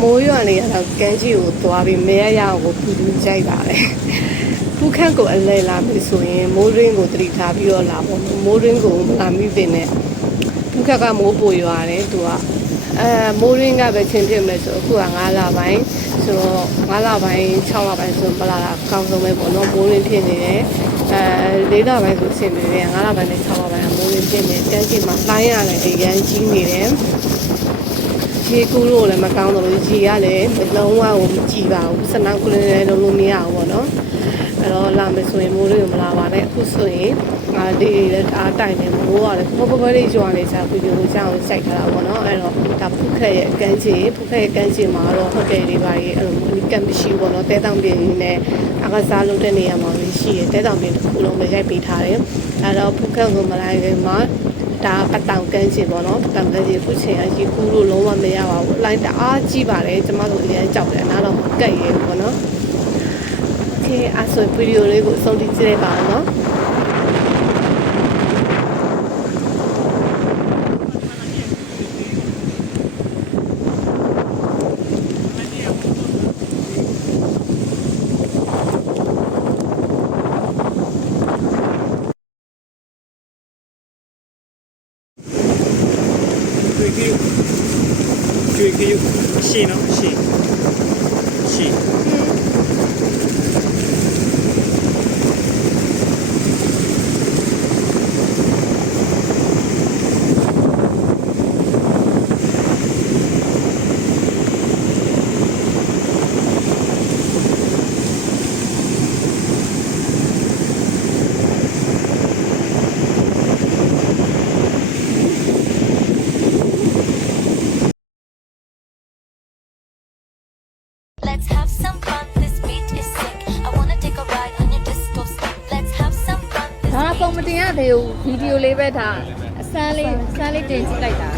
မိုးရွာနေရတော့ကန်းကြီးကိုသွားပြီးမဲရအောင်ကိုပူပူကြိုက်ပါတယ်ဖူးခန့်ကိုအလဲလာပြီဆိုရင်မိုးရင်းကိုတတိထားပြီးတော့လာပေါ့မိုးရင်းကိုမလာမိတင်နဲ့ဖူးခန့်ကမိုးပူရွာတယ်သူကမိုးရင်းကပဲချင်းဖြစ်မယ်ဆိုအခုက9လပိုင်းဆိုတော့9လပိုင်း6လပိုင်းဆိုပလာတာအကောင်းဆုံးပဲပေါ့နော်မိုးရင်းဖြစ်နေတယ်4လပိုင်းဆိုဆင်နေတယ်9လပိုင်းနဲ့6လပိုင်းကမိုးရင်းဖြစ်နေကန်းကြီးမှာလှိုင်းရတယ်အရန်ကြီးနေတယ်ရေကူးလို့လည်းမကောင်းတော့လို့ရေကလည်းလုံးဝကိုမကြည့်ပါဘူးစနောက်ကူလည်းလုံးလို့မရဘူးပေါ့နော်အဲ့တော့လာမယ်ဆိုရင်မိုးလေးကိုမလာပါနဲ့အခုဆိုရင်ဒီလည်းအားတိုင်နေမိုးကလည်းပေါ်ပေါ်လေးရွာနေကြဗီဒီယိုကြောင်းစိုက်ထားတာပေါ့နော်အဲ့တော့ဒါဖုခက်ရဲ့ကန်းချီဖုခက်ရဲ့ကန်းချီမှာတော့ဟိုတယ်တွေပါကြီးအဲ့လိုကမ်မရှိဘူးပေါ့နော်တဲတောင်ပြင်နဲ့အကစားလုပ်တဲ့နေရာမှာရှိရတဲတောင်ပြင်တစ်ခုလုံးပဲရိုက်ပေးထားတယ်အဲ့တော့ဖုခက်ကိုမလာခင်မှာဒါပတောင်ကန်းချင်ပေါ့နော်ပတောင်ကန်းချင်ခုချိန်အကြီးကူးလို့လုံးဝမရပါဘူးလိုင်းတအားကြီးပါတယ်ကျမတို့အရင်ကြောက်တယ်နားတော့ကက်ရဲပေါ့နော်โอเคအဲ့ဆိုဗီဒီယိုလေးကိုအဆုံးထိကြည့်လိုက်ပါအောင်နော်ကျွေးရှင်းနော်ရှင်းLet's have some fun. This beat is sick. I wanna take a ride on your disco stick. Let's have some fun. ဒါပုံမတင်ရသေးဘူးဗီဒီယိုလေးပဲဒါအစမ်းလေးတင်ကြည့်လိုက်တာ